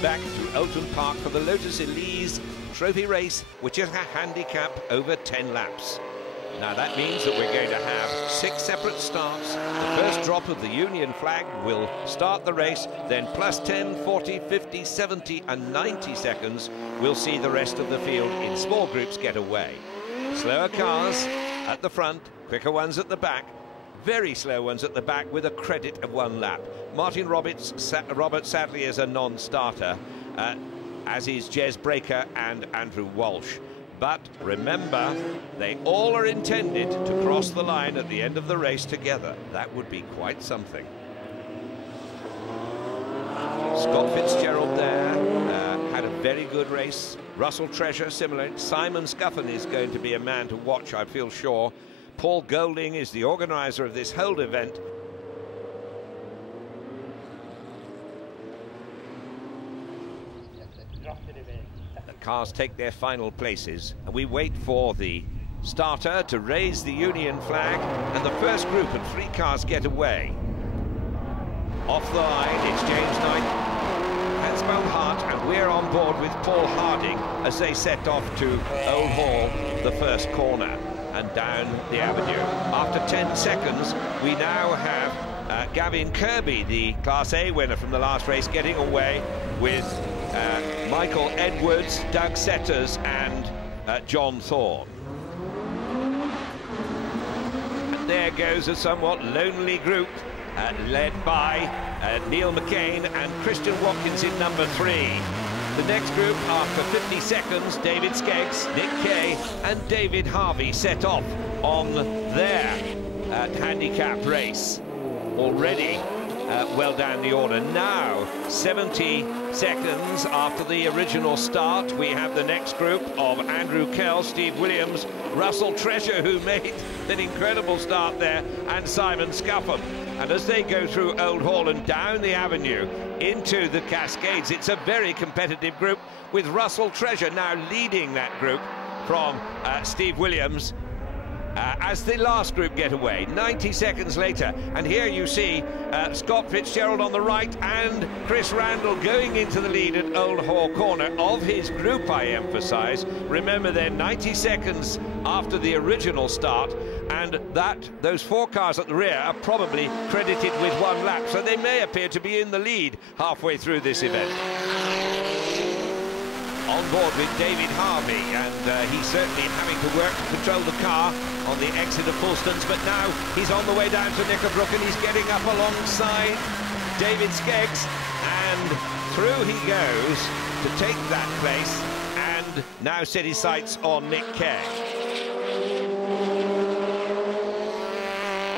Welcome back to Elton Park for the Lotus Elise trophy race, which is a handicap over 10 laps. Now that means that we're going to have 6 separate starts. The first drop of the Union flag will start the race, then plus 10, 40, 50, 70 and 90 seconds will see the rest of the field in small groups get away. Slower cars at the front, quicker ones at the back, very slow ones at the back with a credit of 1 lap. Martin Roberts sadly is a non-starter, as is Jez Breaker and Andrew Walsh. But remember, they all are intended to cross the line at the end of the race together. That would be quite something. Scott Fitzgerald there had a very good race. Russell Treasure similar. Simon Scuffin is going to be a man to watch, I feel sure. Paul Golding is the organizer of this whole event. The cars take their final places, and we wait for the starter to raise the Union flag, and the first group of 3 cars get away. Off the line, it's James Knight, Hans Hart, and we're on board with Paul Harding as they set off to Old Hall, the first corner, and down the avenue. After 10 seconds, we now have Gavin Kirby, the Class A winner from the last race, getting away with Michael Edwards, Doug Setters and John Thorne. And there goes a somewhat lonely group led by Neil McCain and Christian Watkins in number 3. The next group, after 50 seconds, David Skeggs, Nick Kay and David Harvey set off on their handicap race. Already well down the order. Now, 70 seconds after the original start, we have the next group of Andrew Kell, Steve Williams, Russell Treasure, who made an incredible start there, and Simon Scuffin. And as they go through Old Hall and down the avenue into the Cascades, it's a very competitive group, with Russell Treasure now leading that group from Steve Williams as the last group get away 90 seconds later. And here you see Scott Fitzgerald on the right and Chris Randall going into the lead at Old Hall corner of his group, I emphasize. Remember, they're 90 seconds after the original start, and those 4 cars at the rear are probably credited with 1 lap, so they may appear to be in the lead halfway through this event. On board with David Harvey, and he's certainly having to work to control the car on the exit of Fulstons, but now he's on the way down to Knickerbrook and he's getting up alongside David Skeggs, and through he goes to take that place and now set his sights on Nick Kay.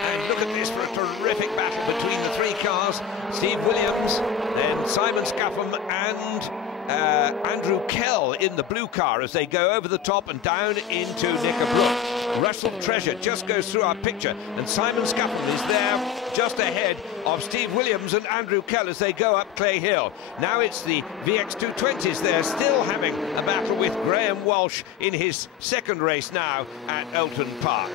And look at this for a terrific battle between the 3 cars. Steve Williams, then Simon Scuffin and Andrew Kell in the blue car as they go over the top and down into Knickerbrook. Russell Treasure just goes through our picture, and Simon Scuffin is there just ahead of Steve Williams and Andrew Kell as they go up Clay Hill. Now it's the VX220s. They're still having a battle with Graham Walsh in his 2nd race now at Elton Park.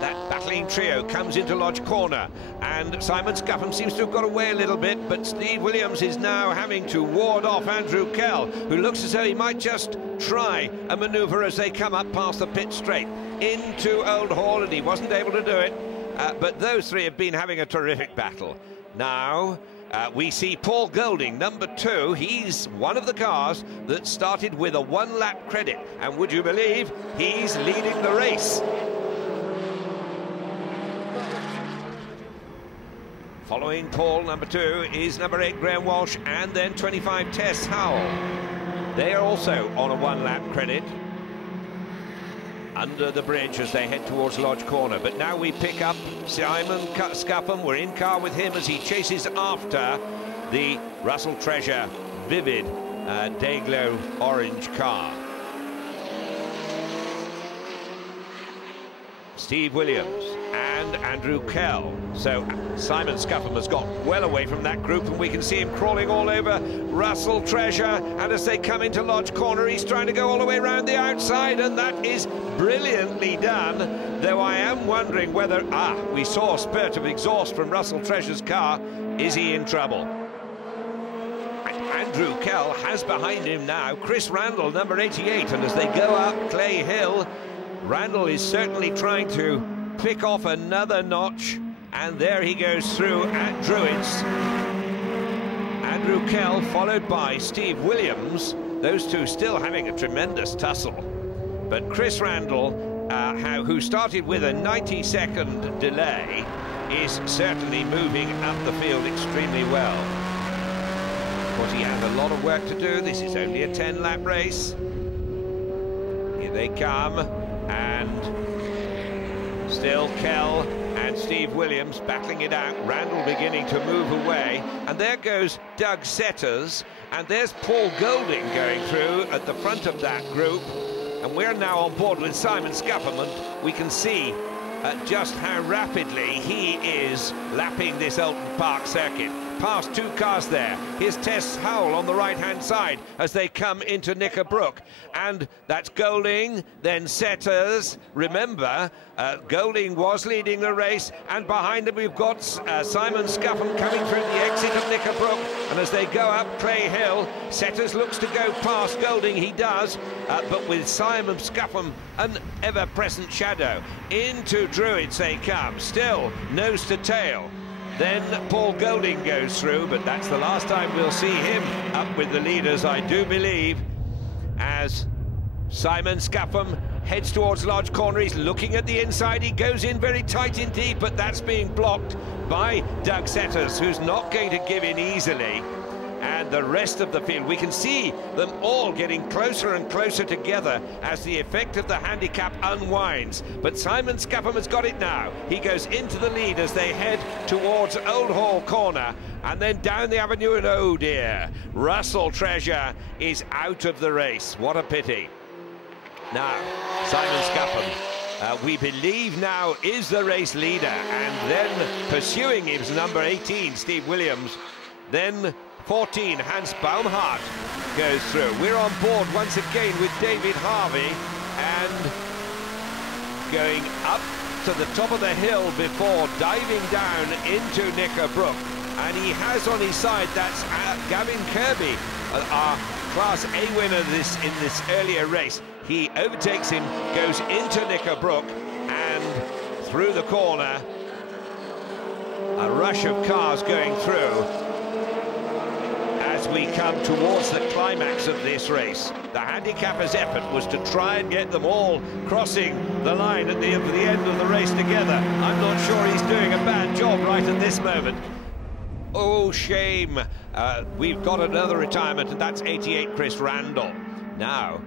That battling trio comes into Lodge Corner, and Simon Scuffin seems to have got away a little bit, but Steve Williams is now having to ward off Andrew Kell, who looks as though he might just try a manoeuvre as they come up past the pit straight into Old Hall, and he wasn't able to do it. But those 3 have been having a terrific battle. Now we see Paul Golding, number 2. He's one of the cars that started with a 1-lap credit, and would you believe he's leading the race. Following Paul, number 2, is number 8, Graham Walsh, and then 25, Tess Howell. They are also on a 1-lap credit under the bridge as they head towards Lodge Corner. But now we pick up Simon Scuffin. We're in car with him as he chases after the Russell Treasure vivid Dayglow orange car. Steve Williams and Andrew Kell. So Simon Scuffin has got well away from that group, and we can see him crawling all over Russell Treasure. And as they come into Lodge Corner, he's trying to go all the way around the outside, and that is brilliantly done. Though I am wondering whether, we saw a spurt of exhaust from Russell Treasure's car. Is he in trouble? Andrew Kell has behind him now Chris Randall, number 88, and as they go up Clay Hill, Randall is certainly trying to pick off another notch, and there he goes through at Druids. Andrew Kell followed by Steve Williams, those two still having a tremendous tussle. But Chris Randall, who started with a 90-second delay, is certainly moving up the field extremely well. Of course, he has a lot of work to do. This is only a 10-lap race. Here they come, and still Kell and Steve Williams battling it out. Randall beginning to move away, and there goes Doug Setters, and there's Paul Golding going through at the front of that group. And we're now on board with Simon Scuffam, and we can see just how rapidly he is lapping this Oulton Park circuit. Past two cars there. Here's Tess Howell on the right-hand side as they come into Knickerbrook. And that's Golding, then Setters. Remember, Golding was leading the race, and behind him we've got Simon Scuffam coming through the exit of Knickerbrook. And as they go up Clay Hill, Setters looks to go past Golding. He does, but with Simon Scuffam, an ever-present shadow. Into Druids they come, still nose to tail. Then Paul Golding goes through, but that's the last time we'll see him up with the leaders, I do believe, as Simon Scuffam heads towards Lodge Corner. He's looking at the inside. He goes in very tight indeed, but that's being blocked by Doug Setters, who's not going to give in easily. And the rest of the field, we can see them all getting closer and closer together as the effect of the handicap unwinds. But Simon Scuffam has got it now. He goes into the lead as they head towards Old Hall Corner, and then down the avenue, and oh dear, Russell Treasure is out of the race. What a pity. Now, Simon Scuffam, we believe now is the race leader, and then pursuing him is number 18, Steve Williams. Then 14, Hans Baumhart goes through. We're on board once again with David Harvey, and going up to the top of the hill before diving down into Knickerbrook. And he has on his side, that's Gavin Kirby, our Class A winner in this earlier race. He overtakes him, goes into Knickerbrook, and through the corner, a rush of cars going through as we come towards the climax of this race. The handicapper's effort was to try and get them all crossing the line at the end of the race together. I'm not sure he's doing a bad job right at this moment. Oh, shame. We've got another retirement, and that's 88, Chris Randall. Now,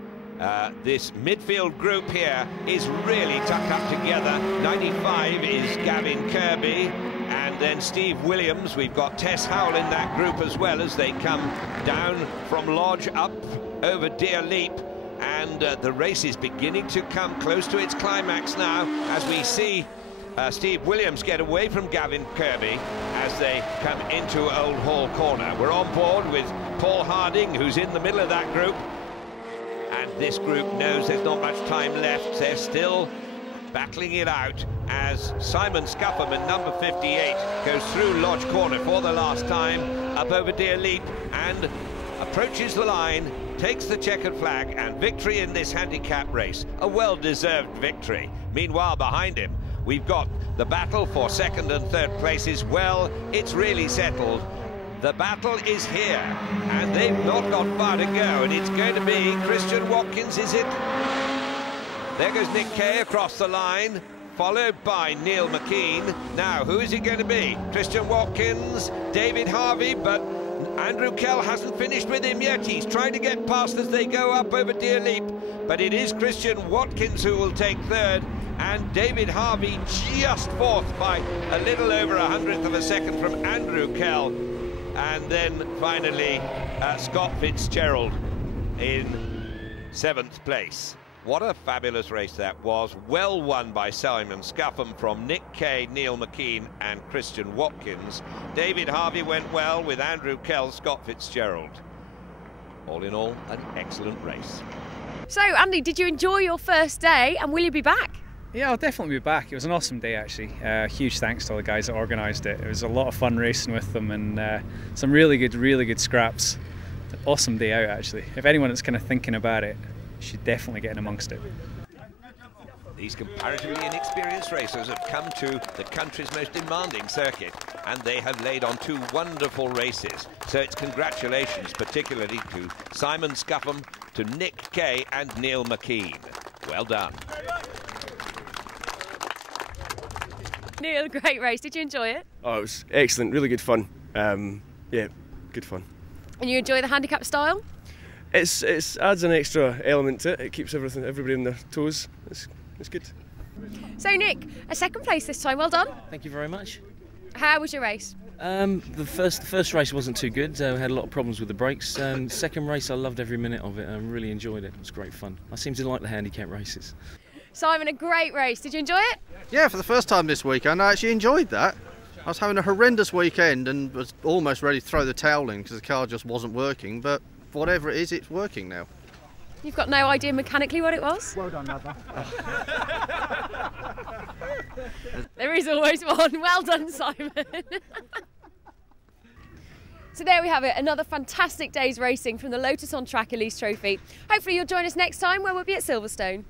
this midfield group here is really tucked up together. 95 is Gavin Kirby, and then Steve Williams. We've got Tess Howell in that group as well as they come down from Lodge up over Deer Leap, and the race is beginning to come close to its climax now as we see Steve Williams get away from Gavin Kirby as they come into Old Hall Corner. We're on board with Paul Harding, who's in the middle of that group, and this group knows there's not much time left. They're still battling it out as Simon Scuffam in number 58 goes through Lodge Corner for the last time, up over Deer Leap, and approaches the line, takes the checkered flag, and victory in this handicap race. A well-deserved victory. Meanwhile, behind him, we've got the battle for second and third places. Well, it's really settled. The battle is here, and they've not got far to go, and it's going to be Christian Watkins, is it? There goes Nick Kay across the line, followed by Neil McKean. Now, who is it going to be? Christian Watkins, David Harvey, but Andrew Kell hasn't finished with him yet. He's trying to get past as they go up over Deer Leap, but it is Christian Watkins who will take third, and David Harvey just fourth by a little over 100th of a second from Andrew Kell. And then finally Scott Fitzgerald in 7th place. What a fabulous race that was. Well won by Simon Scuffam from Nick Kay, Neil McKean and Christian Watkins. David Harvey went well with Andrew Kell, Scott Fitzgerald. All in all, an excellent race. So, Andy, did you enjoy your first day, and will you be back? Yeah, I'll definitely be back. It was an awesome day, actually. Huge thanks to all the guys that organised it. It was a lot of fun racing with them, and some really good scraps. awesome day out actually. If anyone is kind of thinking about it, you should definitely get in amongst it. These comparatively inexperienced racers have come to the country's most demanding circuit, and they have laid on 2 wonderful races. So it's congratulations particularly to Simon Scuffham, to Nick Kay and Neil McKean. Well done. Neil, great race. Did you enjoy it? Oh, it was excellent, really good fun. Yeah, good fun. And you enjoy the handicap style? It adds an extra element to it. It keeps everybody on their toes. It's good. So Nick, a second place this time. Well done. Thank you very much. How was your race? The first race wasn't too good. We had a lot of problems with the brakes. Second race, I loved every minute of it. I really enjoyed it. It was great fun. I seem to like the handicap races. Simon, a great race. Did you enjoy it? Yeah, for the first time this weekend, I actually enjoyed that. I was having a horrendous weekend and was almost ready to throw the towel in because the car just wasn't working, but whatever it is, it's working now. You've got no idea mechanically what it was? Well done, mother. There is always one. Well done, Simon. So there we have it, another fantastic day's racing from the Lotus on Track Elise Trophy. Hopefully you'll join us next time where we'll be at Silverstone.